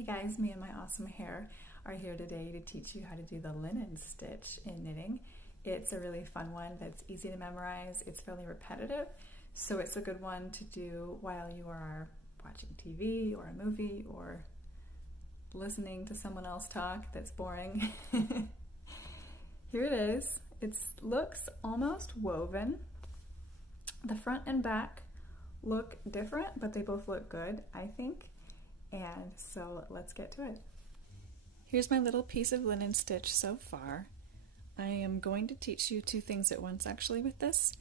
Hey guys, me and my awesome hair are here today to teach you how to do the linen stitch in knitting. It's a really fun one that's easy to memorize. It's fairly repetitive, so it's a good one to do while you are watching TV or a movie or listening to someone else talk that's boring. Here it is. It looks almost woven. The front and back look different, but they both look good, I think. And so let's get to it. Here's my little piece of linen stitch so far. I am going to teach you two things at once actually with this.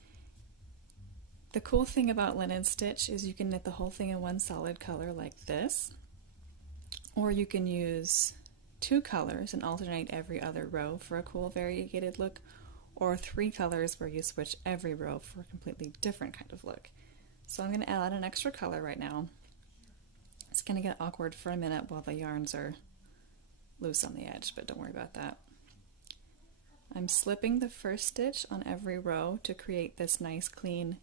The cool thing about linen stitch is you can knit the whole thing in one solid color like this, or you can use two colors and alternate every other row for a cool variegated look, or three colors where you switch every row for a completely different kind of look. So I'm going to add an extra color right now. It's going to get awkward for a minute while the yarns are loose on the edge, but don't worry about that. I'm slipping the first stitch on every row to create this nice clean,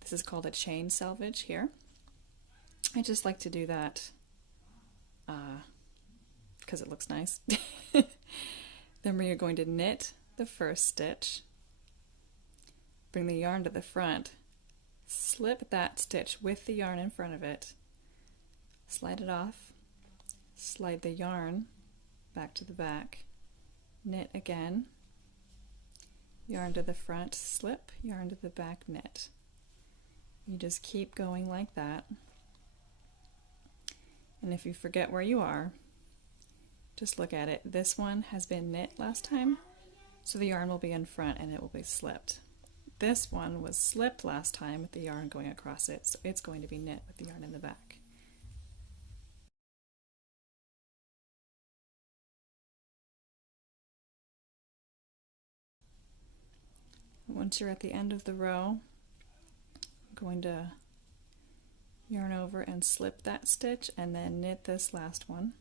this is called a chain selvage here. I just like to do that because it looks nice. Then we are going to knit the first stitch, bring the yarn to the front, slip that stitch with the yarn in front of it, slide it off, slide the yarn back to the back, knit again, yarn to the front, slip, yarn to the back, knit. You just keep going like that. And if you forget where you are, just look at it. This one has been knit last time, so the yarn will be in front and it will be slipped. This one was slipped last time with the yarn going across it, so it's going to be knit with the yarn in the back. Once you're at the end of the row, I'm going to yarn over and slip that stitch and then knit this last one.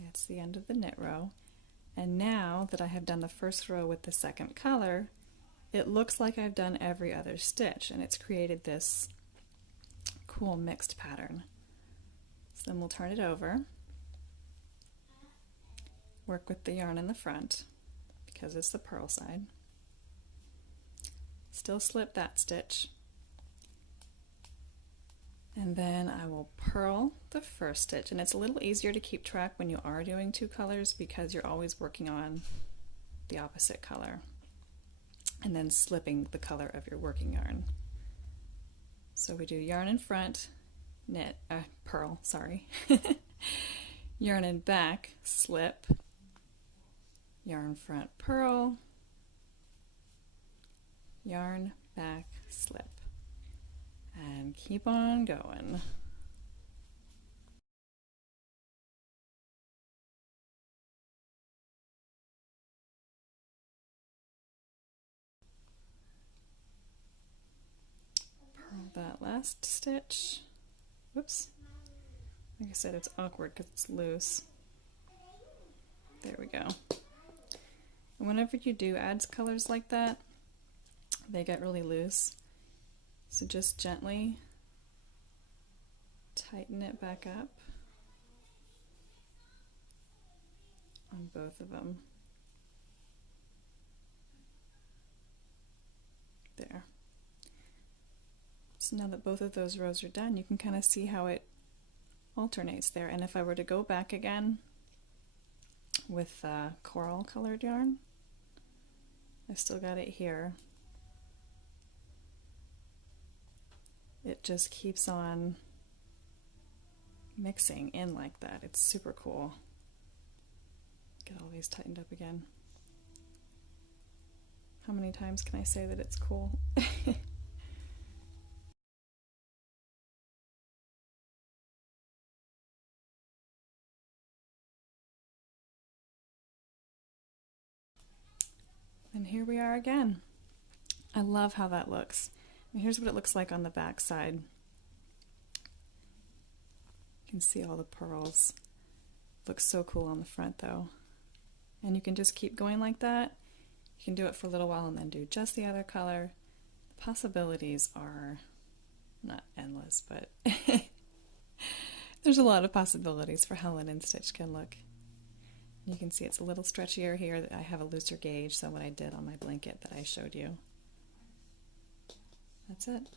That's the end of the knit row. And now that I have done the first row with the second color, it looks like I've done every other stitch and it's created this cool mixed pattern. So then we'll turn it over, work with the yarn in the front because it's the purl side. Still slip that stitch, and then I will purl the first stitch, and it's a little easier to keep track when you are doing two colors because you're always working on the opposite color and then slipping the color of your working yarn. So we do yarn in front, knit, purl, sorry, yarn in back, slip, yarn front, purl, yarn back, slip, and keep on going. Purl that last stitch. Whoops. Like I said, it's awkward because it's loose. There we go. And whenever you do add colors like that, they get really loose. So just gently tighten it back up on both of them. There. So now that both of those rows are done, you can kind of see how it alternates there. And if I were to go back again with coral colored yarn, I still got it here. It just keeps on mixing in like that. It's super cool. Get all these tightened up again. How many times can I say that it's cool? And here we are again. I love how that looks. And here's what it looks like on the back side. You can see all the pearls. Looks so cool on the front though. And you can just keep going like that. You can do it for a little while and then do just the other color. The possibilities are not endless, but There's a lot of possibilities for how linen stitch can look. You can see it's a little stretchier here. I have a looser gauge than what I did on my blanket that I showed you. That's it.